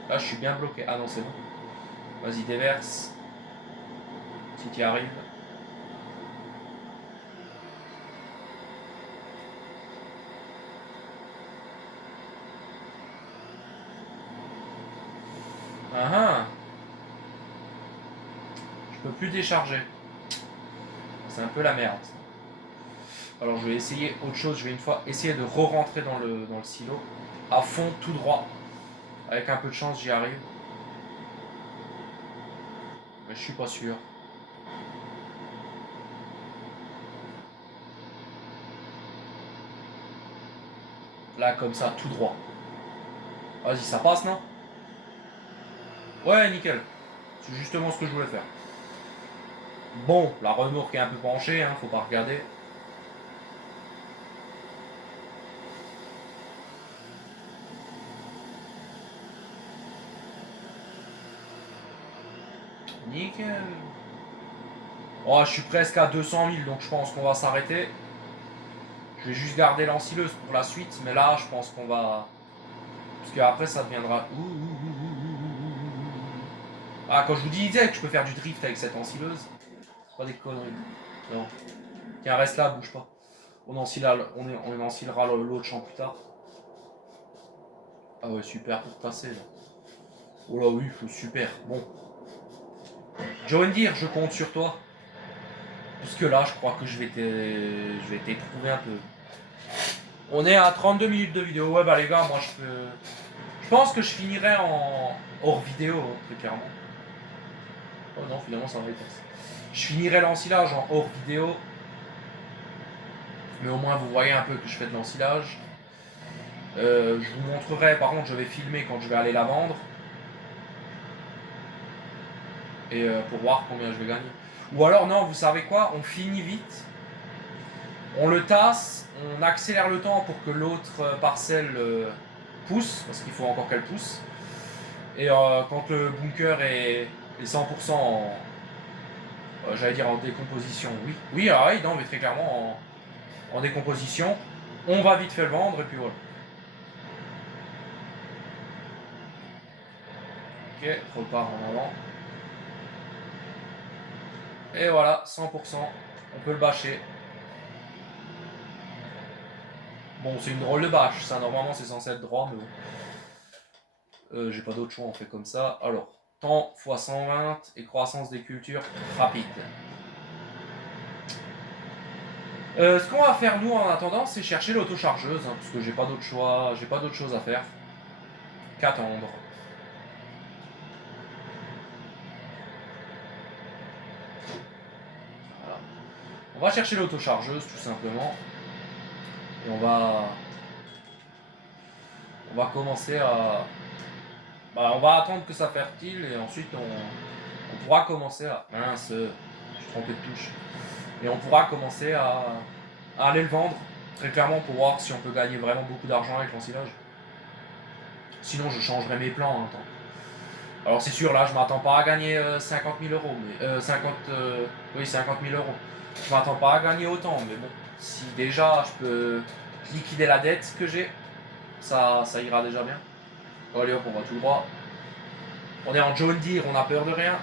Là, je suis bien bloqué. Ah non, c'est bon. Vas-y, déverse. Si tu y arrives. Ah ah. Je peux plus décharger. C'est un peu la merde. Alors je vais essayer autre chose. Je vais une fois essayer de re-rentrer dans le silo. À fond, tout droit. Avec un peu de chance, j'y arrive. Mais je suis pas sûr. Là, comme ça, tout droit. Vas-y, ça passe, non? Ouais, nickel. C'est justement ce que je voulais faire. Bon, la remorque est un peu penchée, hein, faut pas regarder. Nickel. Oh, je suis presque à 200 000, donc je pense qu'on va s'arrêter. Je vais juste garder l'ensileuse pour la suite, mais là, je pense qu'on va... Parce qu'après, ça deviendra... Ah, quand je vous disais que je peux faire du drift avec cette ensileuse, c'est pas des conneries. Non. Tiens, reste là, bouge pas. On encilera l'autre champ plus tard. Ah ouais, super pour passer là. Oh là oui, super. Bon. John Deere, je compte sur toi. Parce que là, je crois que je vais t'éprouver un peu. On est à 32 minutes de vidéo. Ouais, bah les gars, moi je peux. Je pense que je finirai en hors vidéo, très clairement. Oh non, finalement, ça va être. Je finirai l'ensilage en hors vidéo. Mais au moins, vous voyez un peu que je fais de l'ensilage. Je vous montrerai, par contre, je vais filmer quand je vais aller la vendre. Et pour voir combien je vais gagner. Ou alors, non, vous savez quoi? On finit vite. On le tasse, on accélère le temps pour que l'autre parcelle pousse, parce qu'il faut encore qu'elle pousse. Et quand le bunker est 100% en, j'allais dire en décomposition, oui. Oui, ah oui, non, mais très clairement en décomposition, on va vite fait le vendre, et puis voilà. Ok, repart en avant. Et voilà, 100%, on peut le bâcher. Bon, c'est une drôle de bâche, ça, normalement c'est censé être droit, mais bon. J'ai pas d'autre choix, on fait comme ça. Alors, temps x 120 et croissance des cultures rapide. Ce qu'on va faire nous en attendant, c'est chercher l'autochargeuse, hein, parce que j'ai pas d'autre choix, j'ai pas d'autre chose à faire qu'attendre. Voilà. On va chercher l'autochargeuse tout simplement. Et on va commencer à... Bah, on va attendre que ça fertile et ensuite on pourra commencer à... Mince, je suis trompé de touche. Et on pourra commencer à aller le vendre, très clairement, pour voir si on peut gagner vraiment beaucoup d'argent avec l'ensilage. Sinon je changerai mes plans en temps. Alors c'est sûr, là je m'attends pas à gagner 50 000 euros, mais 50 000 euros. Je m'attends pas à gagner autant, mais bon, si déjà je peux liquider la dette que j'ai, ça ira déjà bien. Allez hop, on va tout droit. On est en John Deere, on a peur de rien.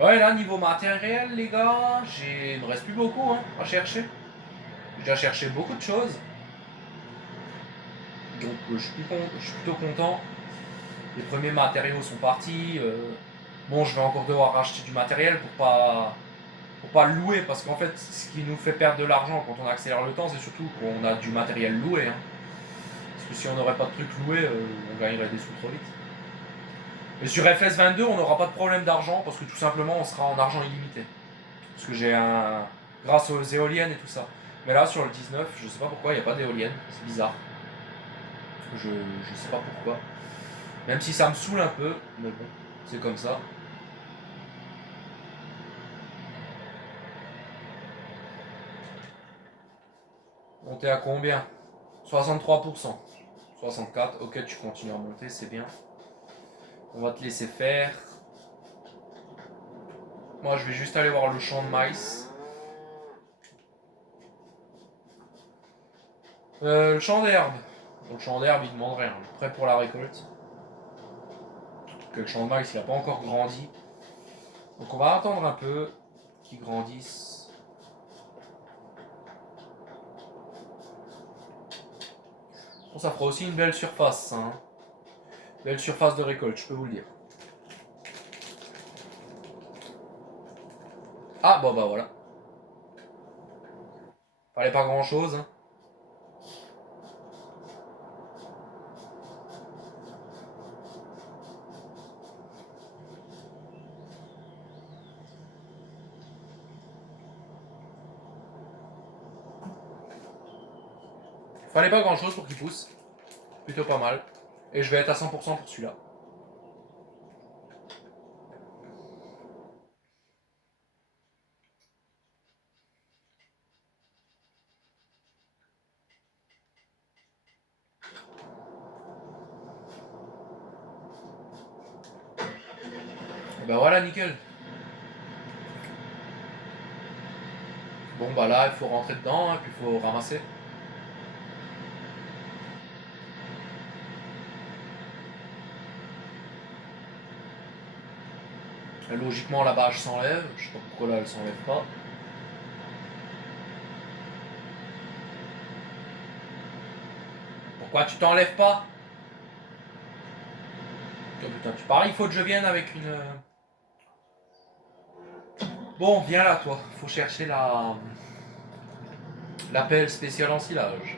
Ouais, là, niveau matériel, les gars, il me reste plus beaucoup à chercher. J'ai déjà cherché beaucoup de choses. Donc, je suis plutôt content. Les premiers matériaux sont partis. Bon, je vais encore devoir racheter du matériel pour pas le louer. Parce qu'en fait, ce qui nous fait perdre de l'argent quand on accélère le temps, c'est surtout qu'on a du matériel loué. Parce que si on n'aurait pas de trucs loués, on gagnerait des sous trop vite. Et sur FS22, on n'aura pas de problème d'argent parce que tout simplement, on sera en argent illimité. Parce que j'ai un. Grâce aux éoliennes et tout ça. Mais là, sur le 19, je sais pas pourquoi, il n'y a pas d'éoliennes. C'est bizarre. Je sais pas pourquoi. Même si ça me saoule un peu, mais bon, c'est comme ça. On t'es à combien? 63%. 64, ok, tu continues à monter, c'est bien. On va te laisser faire. Moi, je vais juste aller voir le champ de maïs. Le champ d'herbe. Le champ d'herbe, il demande rien. Prêt pour la récolte. Que le champ de maïs, il n'a pas encore grandi. Donc, on va attendre un peu qu'il grandisse. Bon, ça fera aussi une belle surface, hein. Belle surface de récolte, je peux vous le dire. Ah, bon, bah voilà. Fallait pas grand chose, hein. Fallait pas grand chose pour qu'il pousse. Plutôt pas mal. Et je vais être à 100% pour celui-là. Et ben voilà, nickel. Bon bah là, il faut rentrer dedans, puis il faut ramasser. Et logiquement, la bâche s'enlève. Je sais pas pourquoi là, elle s'enlève pas. Pourquoi tu t'enlèves pas? Oh, putain, tu parles, il faut que je vienne avec une... Bon, viens là, toi. Faut chercher la pelle spéciale en silage.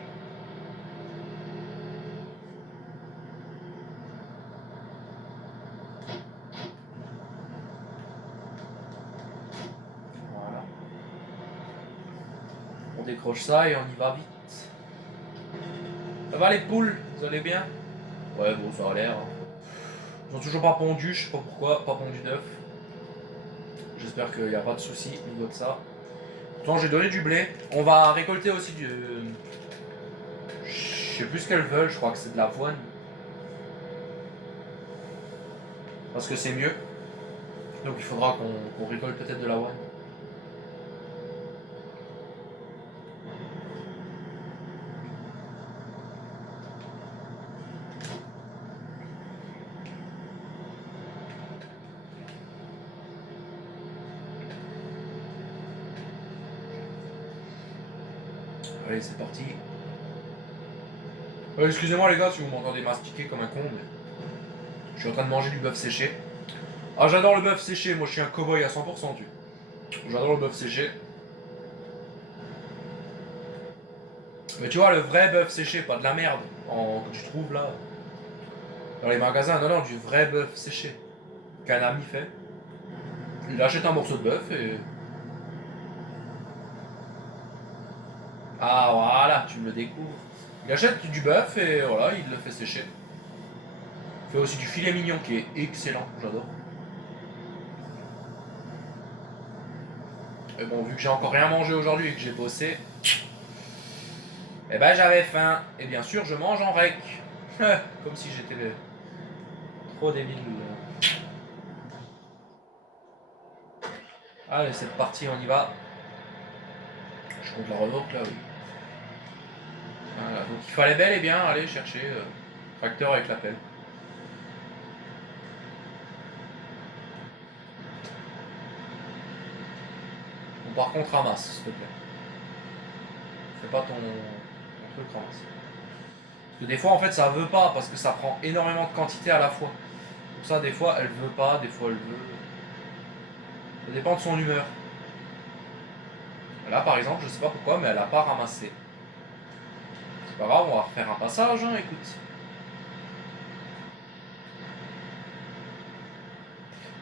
Voilà. On décroche ça et on y va vite. Ça va les poules? Vous allez bien? Ouais, bon, ça a l'air. Ils ont toujours pas pondu, je sais pas pourquoi, pas pondu d'œuf. J'espère qu'il n'y a pas de soucis au niveau de ça. Pourtant, j'ai donné du blé. On va récolter aussi du... Je sais plus ce qu'elles veulent, je crois que c'est de l'avoine. Parce que c'est mieux. Donc il faudra qu'on récolte peut-être de l'avoine. Allez, c'est parti. Excusez-moi les gars si vous m'entendez mastiquer comme un con, mais je suis en train de manger du bœuf séché. Ah, j'adore le bœuf séché, moi je suis un cow-boy à 100%, tu. J'adore le bœuf séché. Mais tu vois, le vrai bœuf séché, pas de la merde que tu trouves là dans les magasins, non, non, du vrai bœuf séché qu'un ami fait. Il achète un morceau de bœuf et. Ah, voilà, tu me le découvres. Il achète du bœuf et voilà, il le fait sécher. Il fait aussi du filet mignon qui est excellent, j'adore. Et bon, vu que j'ai encore rien mangé aujourd'hui et que j'ai bossé, eh ben j'avais faim. Et bien sûr, je mange en rec. Comme si j'étais trop débile. Allez, c'est parti, on y va. Je compte la remorque là, oui. Voilà, donc il fallait bel et bien aller chercher tracteur avec la pelle. Bon, par contre, ramasse, s'il te plaît. Fais pas ton truc, ramasse. Parce que des fois, en fait, ça veut pas, parce que ça prend énormément de quantité à la fois. Pour ça, des fois, elle veut pas, des fois, elle veut. Ça dépend de son humeur. Là, par exemple, je sais pas pourquoi, mais elle a pas ramassé. C'est pas grave, on va refaire un passage, hein, écoute.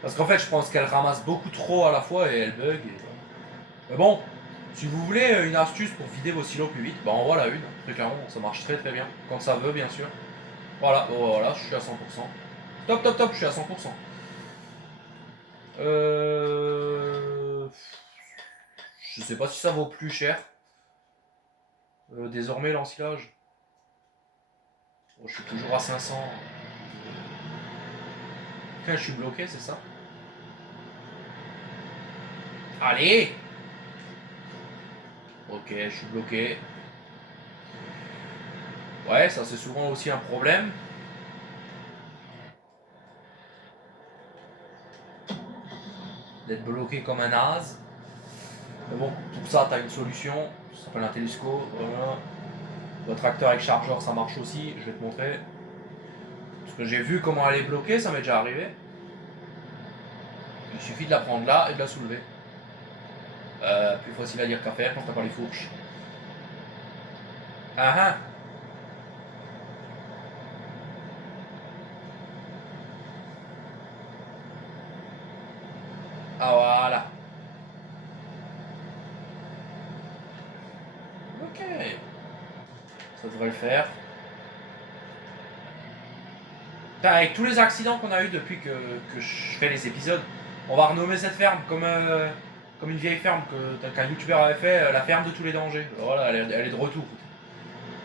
Parce qu'en fait, je pense qu'elle ramasse beaucoup trop à la fois et elle bug. Mais bon, si vous voulez une astuce pour vider vos silos plus vite, ben en voilà une. Très clairement, ça marche très très bien. Quand ça veut, bien sûr. Voilà, voilà, je suis à 100%. Top, top, top, je suis à 100%. Je sais pas si ça vaut plus cher. Désormais, l'ensilage. Oh, je suis toujours à 500. Je suis bloqué, c'est ça? Allez! Ok, je suis bloqué. Ouais, ça c'est souvent aussi un problème. D'être bloqué comme un naze. Mais bon, pour ça, t'as une solution. Ça s'appelle un télescope. Voilà. Votre tracteur avec chargeur, ça marche aussi. Je vais te montrer. Parce que j'ai vu comment elle est bloquée, ça m'est déjà arrivé. Il suffit de la prendre là et de la soulever. Plus facile à dire qu'à faire quand t'as pas les fourches. Ah ah! Ah voilà. Ok. Ça devrait le faire. Putain, avec tous les accidents qu'on a eu depuis que je fais les épisodes, on va renommer cette ferme comme une vieille ferme qu'un youtubeur avait fait, la ferme de tous les dangers. Voilà, elle est de retour.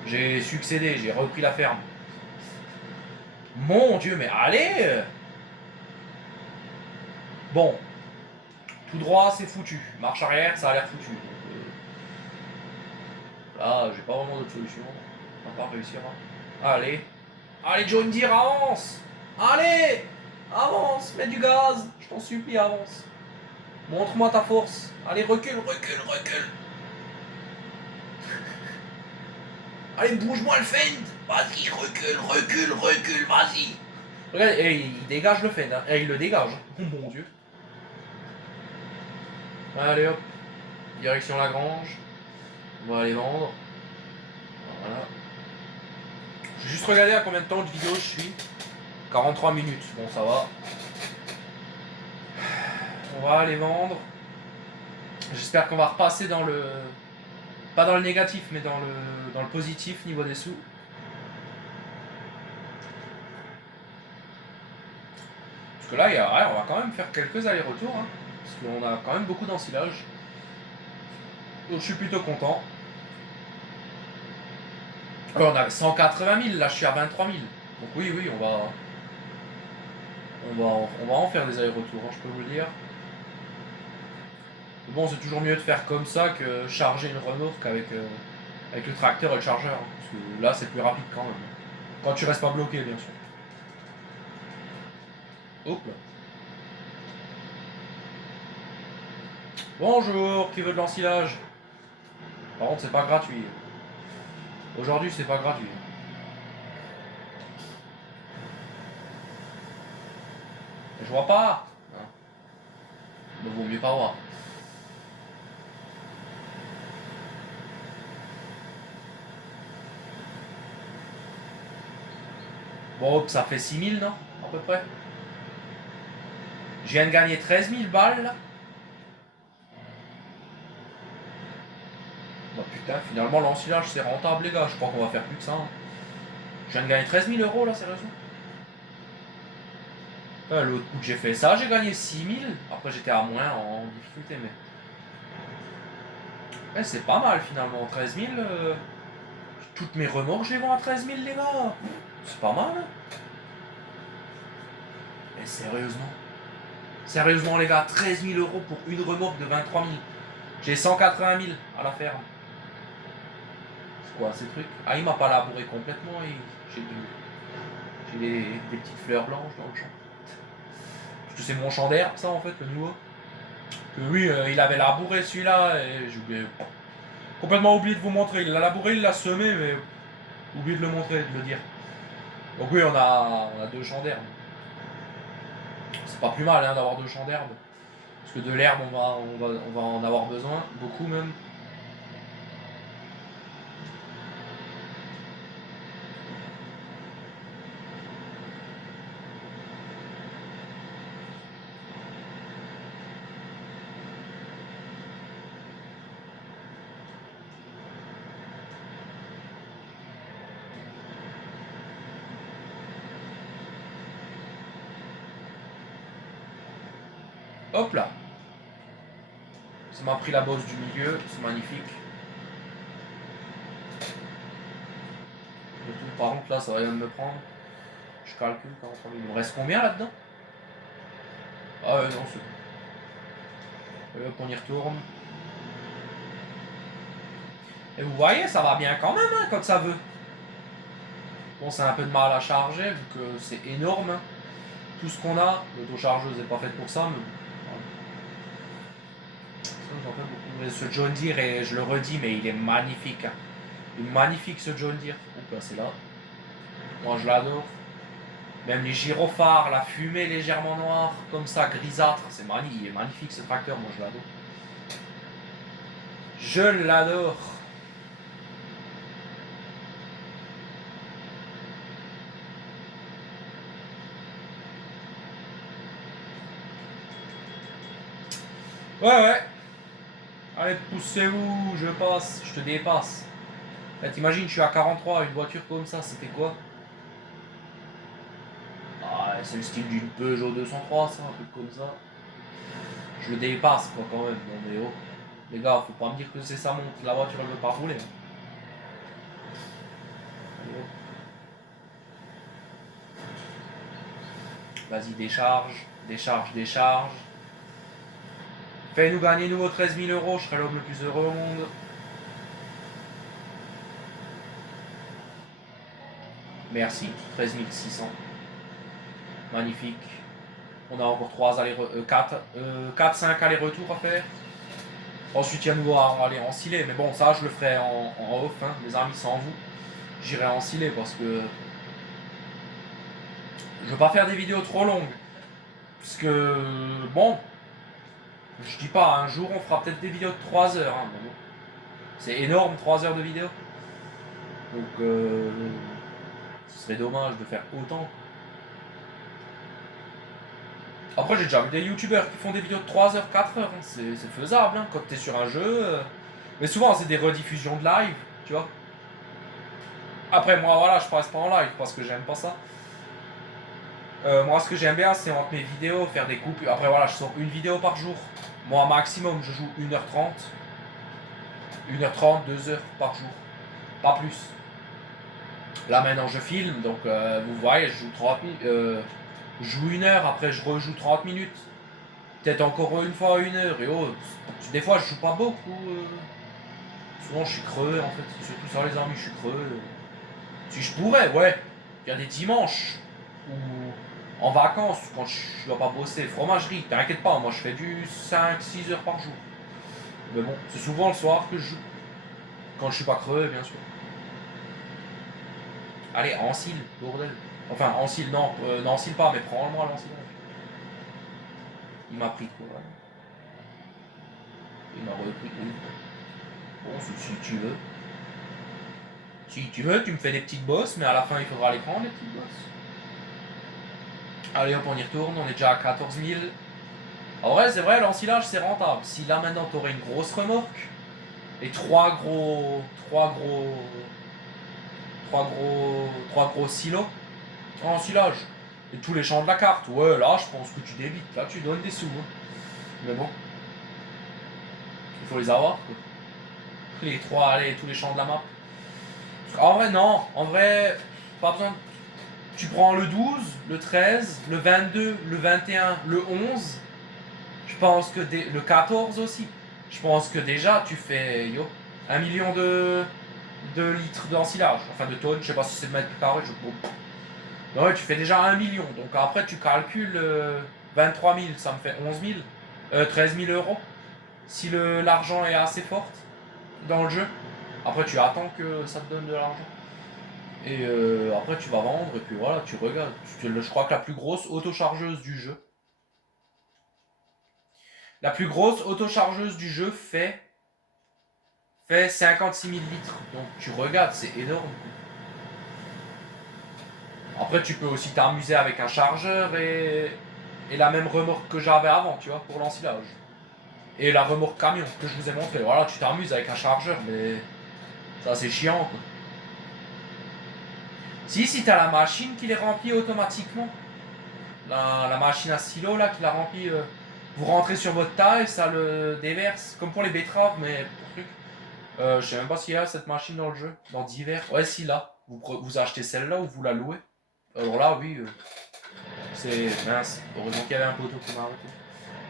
J'ai succédé, j'ai repris la ferme. Mon dieu, mais allez! Bon, tout droit, c'est foutu. Marche arrière, ça a l'air foutu. Donc, là, j'ai pas vraiment d'autre solution. À part réussir à... Allez. Allez, John Deere, avance! Allez! Avance, mets du gaz! Je t'en supplie, avance. Montre-moi ta force. Allez, recule, recule, recule. Allez, bouge-moi le fend. Vas-y, recule, recule, recule, vas-y. Regarde, il dégage le fend. Hein. Il le dégage. Oh mon dieu. Allez hop. Direction Lagrange. On va aller vendre. Voilà. Je vais juste regarder à combien de temps de vidéo je suis. 43 minutes. Bon, ça va. On va aller vendre. J'espère qu'on va repasser dans le... Pas dans le négatif, mais dans le positif niveau des sous. Parce que là, ouais, on va quand même faire quelques allers-retours. Hein, parce qu'on a quand même beaucoup d'ensilage. Donc je suis plutôt content. Alors, on a 180 000, là je suis à 23 000. Donc oui, oui, on va en faire des allers-retours, hein, je peux vous le dire. Mais bon, c'est toujours mieux de faire comme ça que charger une remorque avec le tracteur et le chargeur. Hein, parce que là, c'est plus rapide quand même. Quand tu restes pas bloqué, bien sûr. Hop là. Bonjour, qui veut de l'ensilage? Par contre, c'est pas gratuit. Aujourd'hui, c'est pas gratuit. Je vois pas. Hein. Il vaut mieux pas voir. Bon, ça fait 6 000, non? À peu près. Je viens de gagner 13 000 balles, là. Bah putain, finalement, l'ensilage, c'est rentable, les gars. Je crois qu'on va faire plus que ça. Hein. Je viens de gagner 13 000 euros, là, sérieusement. L'autre coup que j'ai fait ça, j'ai gagné 6 000. Après, j'étais à moins en difficulté, mais... Ouais, c'est pas mal, finalement. 13 000... Toutes mes remorques, je les vends à 13 000, les gars. C'est pas mal. Hein. Mais sérieusement. Sérieusement, les gars, 13 000 euros pour une remorque de 23 000. J'ai 180 000 à la ferme. quoi ces trucs. Ah, il m'a pas labouré complètement. J'ai des petites fleurs blanches dans le champ. Parce que c'est mon champ d'herbe, ça en fait, le nouveau. Que oui, il avait labouré celui-là et j'ai oublié. Complètement oublié de vous montrer. Il l'a labouré, il l'a semé, mais oublié de le montrer, de le dire. Donc oui, on a 2 champs d'herbe. C'est pas plus mal hein, d'avoir 2 champs d'herbe. Parce que de l'herbe, on va en avoir besoin, beaucoup même. Hop là. Ça m'a pris la bosse du milieu, c'est magnifique. Par contre là, ça va rien de me prendre. Je calcule quand il me reste combien là-dedans? Ah ouais, non, c'est... Hop, on y retourne. Et vous voyez, ça va bien quand même, hein, quand ça veut. Bon, c'est un peu de mal à charger, vu que c'est énorme. Hein. Tout ce qu'on a, l'autochargeuse n'est pas faite pour ça, mais... Voilà. Ce John Deere, et je le redis, mais il est magnifique. Hein. Il est magnifique ce John Deere. Oups, là, c'est là. Moi, je l'adore. Même les gyrophares, la fumée légèrement noire, comme ça, grisâtre, c'est magnifique. Il est magnifique ce tracteur, moi, je l'adore. Je l'adore. Ouais. Allez, poussez-vous, je passe, je te dépasse. T'imagines, je suis à 43, une voiture comme ça, c'était quoi? Ah, c'est le style d'une Peugeot 203, ça, un truc comme ça. Je le dépasse, quoi, quand même. Bon, mais oh. Les gars, faut pas me dire que c'est ça monte. La voiture, elle veut pas rouler. Hein. Vas-y, décharge. Fais-nous gagner nouveau 13 000 euros, je serai l'homme le plus heureux au monde. Merci, 13 600. Magnifique. On a encore 4, 5 allers-retours à faire. Ensuite, il y a nouveau à aller ensiler. Mais bon, ça, je le ferai en off, hein, mes amis, sans vous. J'irai ensiler parce que je veux pas faire des vidéos trop longues. Parce que, bon, je dis pas, un jour, on fera peut-être des vidéos de 3 heures. Hein, bon. C'est énorme, 3 heures de vidéo. Donc, ce serait dommage de faire autant. Après, j'ai déjà vu des youtubeurs qui font des vidéos de 3 heures, 4 heures. Hein. C'est faisable hein, quand t'es sur un jeu. Mais souvent, c'est des rediffusions de live, tu vois. Après, moi, voilà, je passe pas en live parce que j'aime pas ça. Moi, ce que j'aime bien, c'est entre mes vidéos, faire des coupes. Après, voilà, je sors une vidéo par jour. Moi, maximum, je joue 1h30. 1h30, 2 heures par jour. Pas plus. Là, maintenant, je filme, donc vous voyez, je joue 30 minutes. Je joue 1 heure, après, je rejoue 30 minutes. Peut-être encore une fois 1 heure. Et oh, des fois, je joue pas beaucoup. Souvent, je suis creux, en fait. Surtout ça, les amis, je suis creux. Si je pourrais, ouais. Il y a des dimanches où, en vacances, quand je dois pas bosser, fromagerie, t'inquiète pas, moi je fais du 5-6 heures par jour. Mais bon, c'est souvent le soir que je joue. Quand je suis pas creux, bien sûr. Allez, encile, bordel. Enfin, encile, non, n'encile pas, mais prends-le-moi l'ensilage. Il m'a pris quoi, voilà. Il m'a repris. Bon, si tu veux. Si tu veux, tu me fais des petites bosses, mais à la fin, il faudra les prendre, les petites bosses. Allez hop, on y retourne, on est déjà à 14 000. En vrai, c'est vrai, l'ensilage, c'est rentable. Si là, maintenant, tu aurais une grosse remorque et trois gros silos en ensilage et tous les champs de la carte, ouais, là, je pense que tu débites. Là, tu donnes des sous. Hein. Mais bon, il faut les avoir, quoi. Les trois, allez, tous les champs de la map. En vrai, non. En vrai, pas besoin. Tu prends le 12, le 13, le 22, le 21, le 11. Je pense que le 14 aussi. Je pense que déjà tu fais 1 million de de litres d'ensilage, enfin de tonnes, je sais pas si c'est de mètres carrés, non, ouais, tu fais déjà 1 million, donc après tu calcules 23 000, ça me fait 11 000, 13 000 euros, si l'argent est assez fort dans le jeu. Après tu attends que ça te donne de l'argent. Et après tu vas vendre, et puis voilà, tu regardes. Je crois que la plus grosse autochargeuse du jeu, fait 56 000 litres. Donc tu regardes, c'est énorme. Après tu peux aussi t'amuser avec un chargeur et la même remorque que j'avais avant, tu vois, pour l'ensilage. Et la remorque camion que je vous ai montré. Voilà, tu t'amuses avec un chargeur, mais ça c'est chiant quoi. Si t'as la machine qui les remplit automatiquement. La machine à silo là qui la remplit. Vous rentrez sur votre tas et ça le déverse. Comme pour les betteraves, mais pour truc. Je sais même pas s'il y a cette machine dans le jeu. Dans divers. Ouais, si là. Vous achetez celle-là ou vous la louez. Alors là, oui. C'est mince. Heureusement qu'il y avait un poteau pour m'arrêter.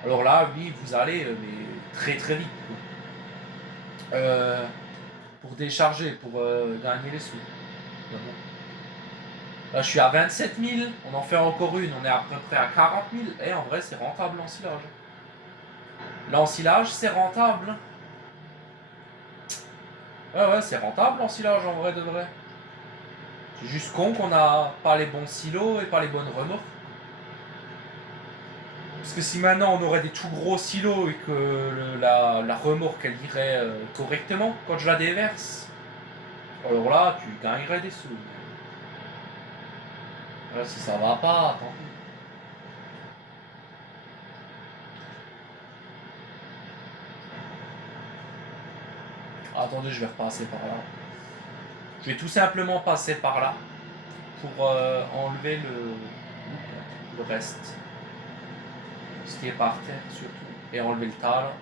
Alors là, oui, vous allez, mais très très vite. Pour décharger, pour gagner les sous. Là, je suis à 27 000. On en fait encore une. On est à peu près à 40 000. Et en vrai, c'est rentable l'ensilage. L'ensilage, c'est rentable. Ouais, c'est rentable l'ensilage en vrai de vrai. C'est juste con qu'on n'a pas les bons silos et pas les bonnes remorques. Parce que si maintenant on aurait des tout gros silos et que la remorque elle irait correctement quand je la déverse, alors là tu gagnerais des sous. Voilà, si ça va pas, tant pis. Attendez, je vais repasser par là. Je vais tout simplement passer par là pour enlever le reste. Ce qui est par terre surtout. Et enlever le tas là.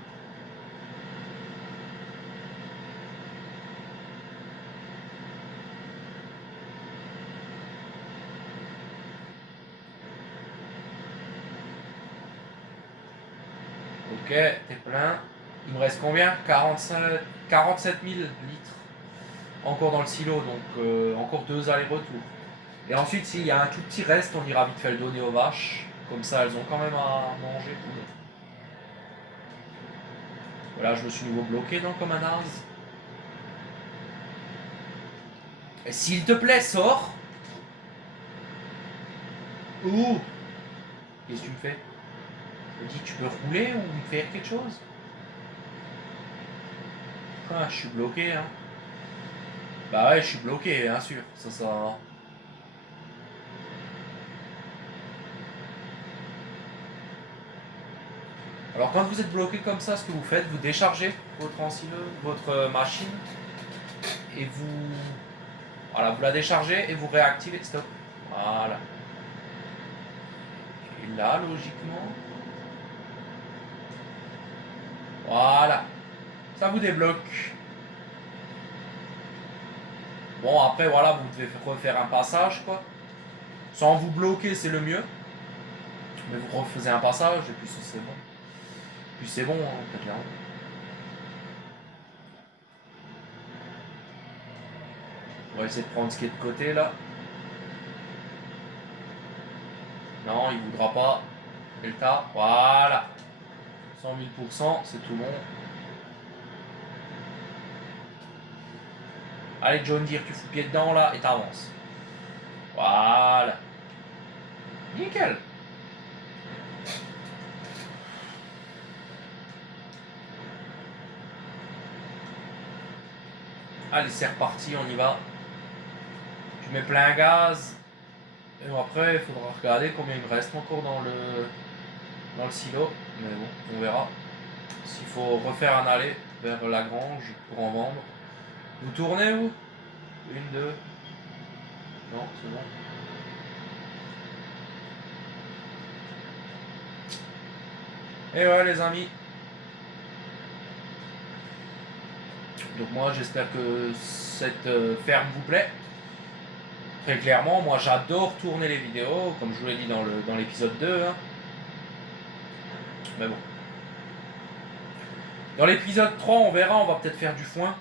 Ok, t'es plein. Il me reste combien 47 000 litres encore dans le silo, donc encore 2 allers-retours. Et ensuite, s'il y a un tout petit reste, on ira vite fait le donner aux vaches. Comme ça, elles ont quand même à manger. Voilà, je me suis nouveau bloqué donc comme un naze. Et s'il te plaît, sors. Ouh. Qu'est-ce que tu me fais? Je me dis, tu peux rouler ou faire quelque chose? Ah, je suis bloqué, hein. Bah ouais, je suis bloqué, bien sûr. Ça. Alors quand vous êtes bloqué comme ça, ce que vous faites, vous déchargez votre machine et voilà, vous la déchargez et vous réactivez. Stop. Voilà. Et là, logiquement, voilà, ça vous débloque. Bon après voilà, vous devez refaire un passage quoi. Sans vous bloquer, c'est le mieux. Mais vous refaisez un passage et puis c'est bon. Puis c'est bon, hein, clairement. On va essayer de prendre ce qui est de côté là. Non, il voudra pas. Delta, voilà. 100 000%, c'est tout bon. Allez John Deere, tu fous pied dedans là et t'avances. Voilà. Nickel. Allez, c'est reparti, on y va. Tu mets plein gaz. Et après, il faudra regarder combien il me reste encore dans le silo. Mais bon, on verra. S'il faut refaire un aller vers la grange pour en vendre. Vous tournez vous? Une, deux. Non, c'est bon. Et ouais les amis. Donc moi j'espère que cette ferme vous plaît. Très clairement, moi j'adore tourner les vidéos, comme je vous l'ai dit dans l'épisode 2. Hein. Mais bon. Dans l'épisode 3, on verra, on va peut-être faire du foin.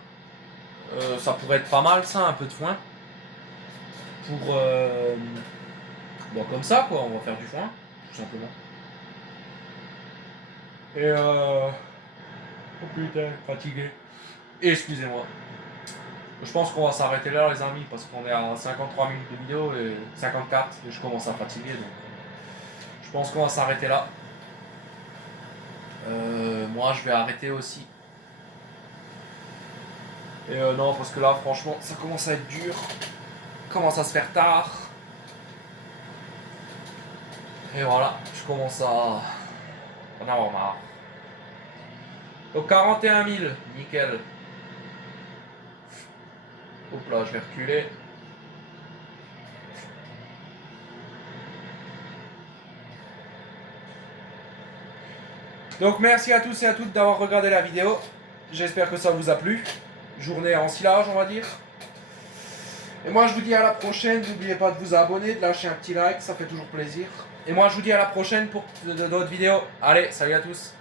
Ça pourrait être pas mal ça, un peu de foin. Pour... Bon, comme ça quoi, on va faire du foin, tout simplement. Et oh putain, fatigué. Excusez-moi. Je pense qu'on va s'arrêter là les amis, parce qu'on est à 53 minutes de vidéo et 54 et je commence à fatiguer, donc je pense qu'on va s'arrêter là. Moi je vais arrêter aussi. Et non, parce que là franchement ça commence à être dur, commence à se faire tard. Et voilà, je commence à en avoir marre. Donc 41 000, nickel. Hop là, je vais reculer. Donc merci à tous et à toutes d'avoir regardé la vidéo. J'espère que ça vous a plu. Journée en silage, on va dire. Et moi je vous dis à la prochaine. N'oubliez pas de vous abonner, de lâcher un petit like, ça fait toujours plaisir. Et moi je vous dis à la prochaine pour d'autres vidéos. Allez, salut à tous.